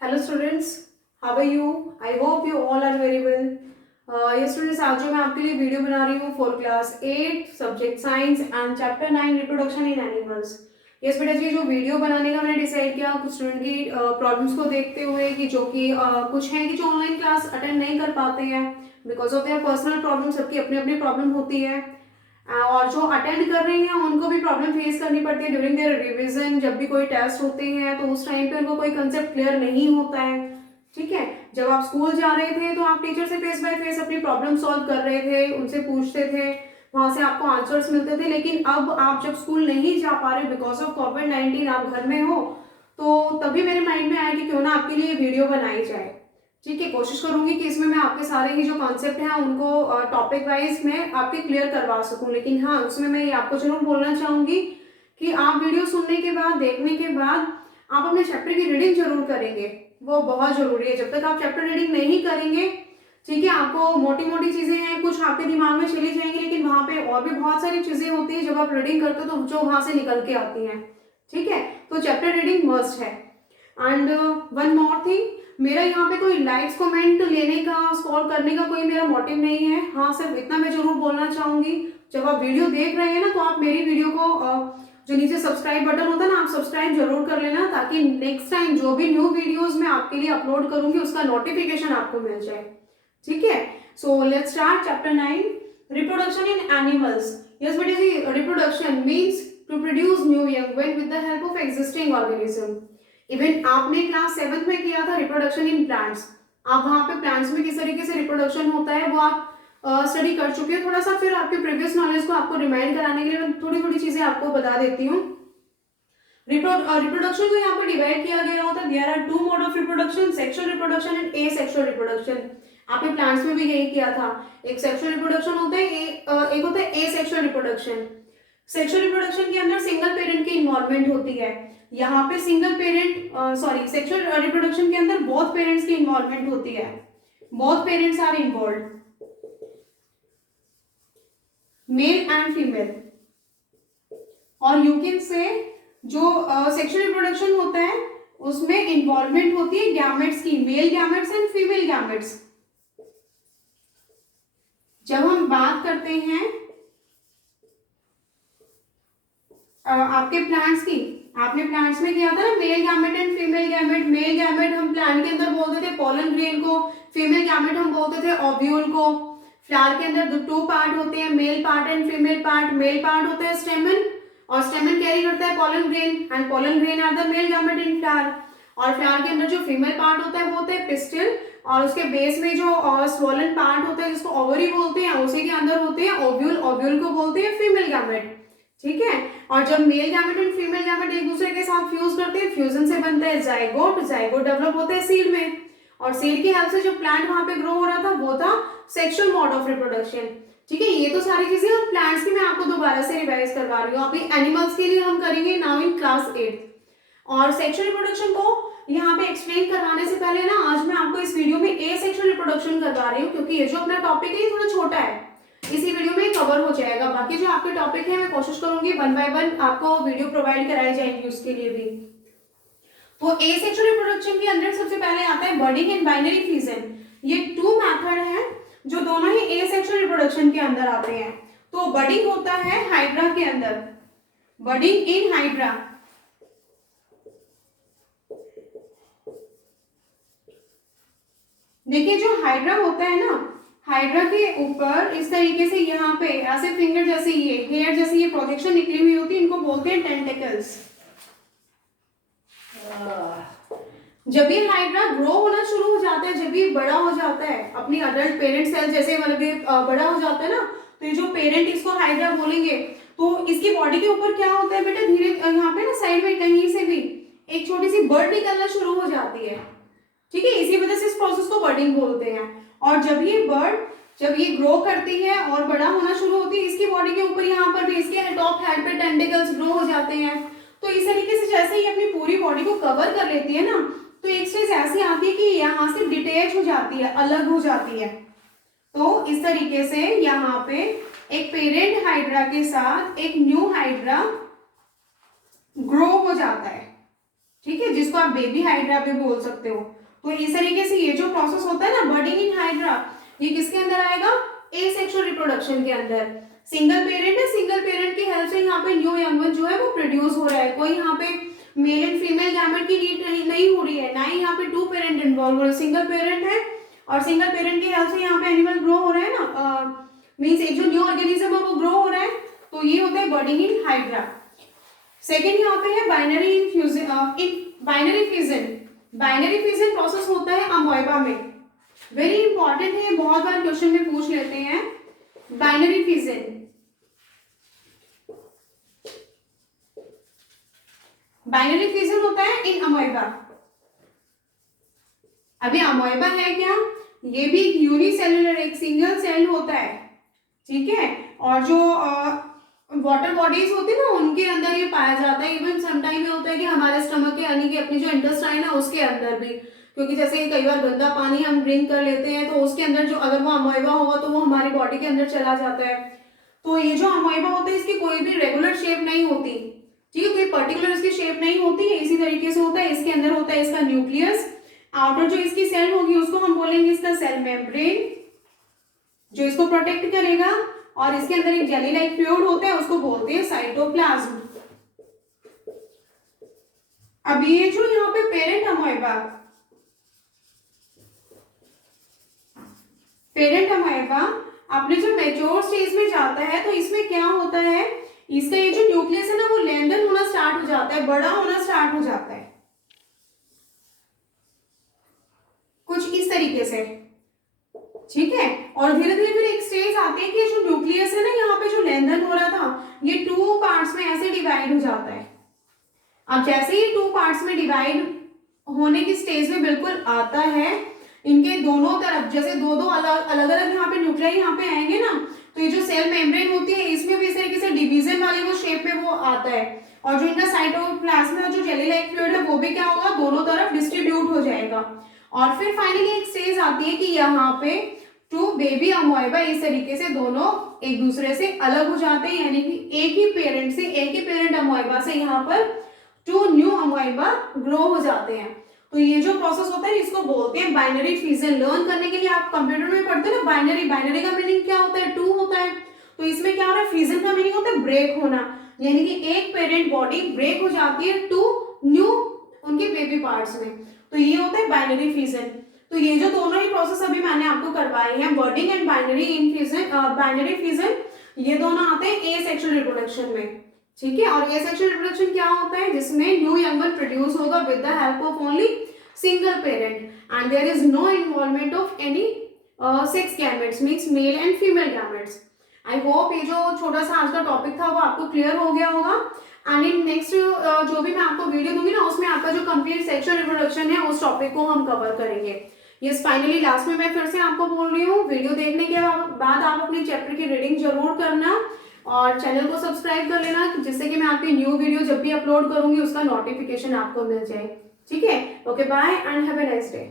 Hello students, how are you? I hope you all are very well. ये students, आज जो मैं आपके लिए वीडियो बना रही हूँ for class 8 subject science and chapter 9 reproduction in animals. Yes बेटा जी, जो वीडियो बनाने का मैंने डिसाइड किया कुछ स्टूडेंट की प्रॉब्लम्स को देखते हुए कि जो कि कुछ हैं कि जो ऑनलाइन क्लास अटेंड नहीं कर पाते हैं because of their personal problem. सबकी अपनी अपनी प्रॉब्लम होती है और जो अटेंड कर रहे हैं उनको भी प्रॉब्लम फेस करनी पड़ती है ड्यूरिंग देयर रिवीजन। जब भी कोई टेस्ट होते हैं तो उस टाइम पे उनको कोई कंसेप्ट क्लियर नहीं होता है। ठीक है, जब आप स्कूल जा रहे थे तो आप टीचर से फेस बाय फेस अपनी प्रॉब्लम सॉल्व कर रहे थे, उनसे पूछते थे, वहां से आपको आंसर्स मिलते थे। लेकिन अब आप जब स्कूल नहीं जा पा रहे बिकॉज ऑफ कोविड-19, आप घर में हो, तो तभी मेरे माइंड में आया कि क्यों ना आपके लिए वीडियो बनाई जाए। ठीक है, कोशिश करूंगी कि इसमें मैं आपके सारे ही जो कॉन्सेप्ट हैं उनको टॉपिक वाइज मैं आपके क्लियर करवा सकूं। लेकिन हाँ, उसमें मैं ये आपको जरूर बोलना चाहूंगी कि आप वीडियो सुनने के बाद, देखने के बाद आप अपने चैप्टर की रीडिंग जरूर करेंगे। वो बहुत जरूरी है। जब तक आप चैप्टर रीडिंग नहीं करेंगे, ठीक है, आपको मोटी मोटी चीजें हैं कुछ आपके दिमाग में चली जाएंगी, लेकिन वहां पे और भी बहुत सारी चीजें होती है जब आप रीडिंग करते हो तो जो वहां से निकल के आती हैं। ठीक है, तो चैप्टर रीडिंग मस्ट है। एंड वन मोर थिंग, मेरा यहाँ पे कोई लाइक्स कमेंट लेने का, स्कोर करने का कोई मेरा मोटिव नहीं है। हाँ, सिर्फ इतना मैं जरूर बोलना चाहूंगी, जब आप वीडियो देख रहे हैं ना तो आप मेरी वीडियो को जो नीचे सब्सक्राइब बटन होता है ना, आप सब्सक्राइब जरूर कर लेना ताकि नेक्स्ट टाइम जो भी न्यू वीडियोस मैं आपके लिए अपलोड करूंगी उसका नोटिफिकेशन आपको मिल जाए। ठीक है, so let's start chapter 9 reproduction in animals. Yes बेटा जी, reproduction means to produce new young when with the help of existing organism. Even आपने क्लास 7th में किया था रिप्रोडक्शन इन प्लांट्स। आप वहां पे प्लांट्स में किस तरीके से रिप्रोडक्शन होता है वो आप स्टडी कर चुके हैं थोड़ा सा। फिर आपके प्रीवियस नॉलेज को आपको रिमाइंड कराने के लिए मैं थोड़ी थोड़ी चीजें आपको बता देती हूँ। रिप्रोडक्शन को यहाँ पर डिवाइड किया गया होता है। There are two mode of reproduction, sexual reproduction and asexual reproduction. आपने प्लांट्स में भी यही किया था। एक सेक्सुअल रिप्रोडक्शन होता है, एक होता है एसेक्सुअल रिप्रोडक्शन। सेक्सुअल रिप्रोडक्शन के अंदर सिंगल पेरेंट की इन्वॉल्वमेंट होती है। यहाँ पे single parent sorry sexual reproduction के अंदर बोथ पेरेंट्स की इन्वॉल्वमेंट होती है। Both parents are involve, male and female. और यू कैन से जो सेक्सुअल रिप्रोडक्शन होता है उसमें इन्वॉल्वमेंट होती है गैमेट्स की, male gametes and female gametes. जब हम बात करते हैं आपके प्लांट्स की, आपने प्लांट्स में किया था ना male gamete and female gamete. Male gamete हम प्लांट के अंदर बोलते थे पोलन ग्रेन को, फीमेल गैमेट हम बोलते थे ओव्यूल को। फ्लावर के अंदर टू पार्ट होते हैं, male part and female part. Male part होता है स्टेमन और स्टेमन कैरी करता है pollen grain and pollen grain are the male gamete in flower. और फ्लावर के अंदर जो फीमेल पार्ट होता है वो होता है पिस्टिल और उसके बेस में जो स्वोलन पार्ट होता है जिसको ओवरी बोलते हैं उसी के अंदर होते हैं ओव्यूल। ओव्यूल को बोलते हैं फीमेल गैमेट। ठीक है, और जब male gamete and female gamete एक दूसरे के साथ फ्यूज करते हैं, फ्यूजन से बनता है जाइगोट। जाइगोट डेवलप होता है सीड में और सीड की हेल्प से जो प्लांट वहां पे ग्रो हो रहा था वो था सेक्सुअल मोड ऑफ रिप्रोडक्शन। ठीक है, ये तो सारी चीजें और प्लांट्स की मैं आपको दोबारा से रिवाइज करवा रही हूँ। अभी एनिमल्स के लिए हम करेंगे नाउ इन क्लास 8। और सेक्सुअल रिप्रोडक्शन को यहाँ पे एक्सप्लेन करवाने से पहले ना आज मैं आपको इस वीडियो में एसेक्सुअल रिप्रोडक्शन करवा रही हूँ क्योंकि ये जो अपना टॉपिक है ये थोड़ा छोटा है, इसी वीडियो में कवर हो जाएगा। बाकी जो आपके टॉपिक है मैं कोशिश करूंगी वन बाय वन आपको वीडियो प्रोवाइड कराई जाएंगी उसके लिए भी। तो एसेक्सुअल रिप्रोडक्शन के अंदर सबसे पहले आता है बडिंग एंड बाइनरी फिजन। ये टू मेथड है जो दोनों ही एसेक्सुअल रिप्रोडक्शन के अंदर आते हैं। तो बडिंग होता है हाइड्रा के अंदर, बडिंग इन हाइड्रा। देखिए जो हाइड्रा होता है ना, हाइड्रा के ऊपर इस तरीके से यहाँ पे ऐसे फिंगर जैसे ये हेयर जैसी ये प्रोजेक्शन निकली हुई होती है, इनको बोलते हैं टेंटेकल्स। जब ये हाइड्रा ग्रो होना शुरू हो जाता है, जब ये बड़ा हो जाता है अपनी अडल्ट पेरेंट सेल जैसे मतलब बड़ा हो जाता है ना, तो ये जो पेरेंट इसको हाइड्रा बोलेंगे। तो इसकी बॉडी के ऊपर क्या होता है बेटा, धीरे यहाँ पे ना साइड में कहीं से भी एक छोटी सी बर्ड निकलना शुरू हो जाती है। ठीक है, इसी वजह से इस प्रोसेस को बर्डिंग बोलते हैं। और जब ये बर्ड जब ये ग्रो करती है और बड़ा होना शुरू होती है, इसकी बॉडी के ऊपर यहाँ पर भी इसके टॉप हेड पे टेंटिकल्स ग्रो हो जाते हैं। तो इस तरीके से जैसे ही अपनी पूरी बॉडी को कवर कर लेती है ना, तो एक स्टेज ऐसी आती है कि यहाँ से डिटेच हो जाती है, अलग हो जाती है। तो इस तरीके से यहाँ पे एक पेरेंट हाइड्रा के साथ एक न्यू हाइड्रा ग्रो हो जाता है। ठीक है, जिसको जिसको आप बेबी हाइड्रा भी बोल सकते हो। तो इस तरीके से ये जो प्रोसेस होता है ना बर्डिंग इन हाइड्रा, ये किसके अंदर आएगा, एसेक्सुअल रिप्रोडक्शन के अंदर। सिंगल पेरेंट है, सिंगल पेरेंट की हेल्प से यहाँ पे न्यू यंग वन जो है वो प्रोड्यूस हो रहा है, कोई यहाँ पे मेल एंड फीमेल गैमेट की नीड नहीं हो रही है, ना ही यहाँ पे टू पेरेंट इन्वॉल्व हो रहे हैं, सिंगल पेरेंट है और सिंगल पेरेंट की हेल्प से यहाँ पे एनिमल ग्रो हो रहा है ना, मीन्स एक जो न्यू ऑर्गेनिज्म है वो ग्रो हो रहा है, तो ये होता है बर्डिंग इन हाइड्रा। सेकेंड यहाँ पे है binary binary fission. Binary fission process होता है अमोएबा में, वेरी इंपॉर्टेंट है, बहुत बार क्वेश्चन में पूछ लेते हैं। बाइनरी फिजन, बाइनरी फिजन होता है इन अमोएबा। अभी अमोएबा है क्या, ये भी यूनिसेलुलर एक सिंगल सेल होता है, ठीक है, और जो वाटर बॉडीज होती है ना उनके अंदर ये पाया जाता है। इवन समटाइम में होता है कि हमारे स्टमक के यानी कि अपनी जो इंटेस्टाइन है उसके अंदर भी, क्योंकि जैसे कई बार गंदा पानी हम ड्रिंक कर लेते हैं तो उसके अंदर जो अगर वो अमोएबा होगा तो वो हमारी बॉडी के अंदर चला जाता है। तो ये जो अमोएबा होता है इसकी कोई भी रेगुलर शेप नहीं होती, ठीक है, कोई पर्टिकुलर इसकी शेप नहीं होती है, इसी तरीके से होता है। इसके अंदर होता है इसका न्यूक्लियस, आउटर जो इसकी सेल होगी उसको हम बोलेंगे इसका सेल मेम्ब्रेन, जो इसको प्रोटेक्ट करेगा, और इसके अंदर एक जेली लाइक फ्लूइड होता है उसको बोलते हैं साइटोप्लाज्म। अब ये जो यहाँ पे पेरेंट अमोएबा, पेरेंट अमोएबा अपने जो मैच्योर स्टेज में जाता है तो इसमें क्या होता है, इसका ये जो न्यूक्लियस है ना वो लेंथन होना स्टार्ट हो जाता है, बड़ा होना स्टार्ट हो जाता है कुछ इस तरीके से, ठीक है। और धीरे धीरे फिर एक स्टेज आती है कि जो न्यूक्लियस है ना यहाँ पे जो लेंथन हो रहा था ये टू पार्ट्स में ऐसे डिवाइड हो जाता है। अब जैसे ही टू पार्ट्स में डिवाइड होने की स्टेज में बिल्कुल आता है, इनके दोनों तरफ जैसे दो दो अलग अलग यहाँ पे न्यूक्लियाई यहाँ पे आएंगे ना, तो ये जो सेल मेम्ब्रेन होती है इसमें भी इस तरीके से डिवीजन वाली वो शेप में वो आता है, और जो इनका साइटोप्लाज्म में जो जेली लाइक फ्लूइड है वो भी क्या होगा, दोनों तरफ डिस्ट्रीब्यूट हो जाएगा। और फिर फाइनली एक स्टेज आती है कि यहाँ पे टू बेबी अमोएबा इस तरीके से दोनों एक दूसरे से अलग हो जाते हैं, यानी कि एक ही पेरेंट से, एक ही पेरेंट अमोएबा से यहाँ पर टू न्यू अमोएबा ग्रो हो जाते हैं। तो ये जो प्रोसेस होता है इसको बोलते हैं बाइनरी फिजन। लर्न करने के लिए आप कंप्यूटर में पढ़ते हैं ना बाइनरी, बाइनरी का मीनिंग क्या होता है, टू होता है, तो इसमें क्या हो रहा है, फिजन का मीनिंग होता है ब्रेक होना, यानी कि एक पेरेंट बॉडी ब्रेक हो जाती है टू न्यू उनके बेबी पार्ट्स में, तो ये होता है बाइनरी फिजन। तो ये जो दोनों ही प्रोसेस अभी मैंने आपको करवाए हैं, budding and binary in fission, binary fission, ये दोनों आते हैं एसेक्सुअल रिप्रोडक्शन में, ठीक है। और एसेक्सुअल रिप्रोडक्शन क्या होता है, जिसमें न्यू यंग वन प्रोड्यूस होगा with the help of only single parent and there is no involvement of any sex gametes, means male and female gametes. I hope ये जो छोटा सा आज का टॉपिक था वो आपको क्लियर हो गया होगा। एंड इन नेक्स्ट जो भी मैं आपको वीडियो दूंगी ना उसमें आपका जो कंप्लीट सेक्सुअल रिप्रोडक्शन है उस टॉपिक को हम कवर करेंगे। ये फाइनली लास्ट में मैं फिर से आपको बोल रही हूँ, वीडियो देखने के बाद आप अपनी चैप्टर की रीडिंग जरूर करना और चैनल को सब्सक्राइब कर लेना, जिससे कि मैं आपकी न्यू वीडियो जब भी अपलोड करूंगी उसका नोटिफिकेशन आपको मिल जाए, ठीक है। Okay, bye and have a nice day.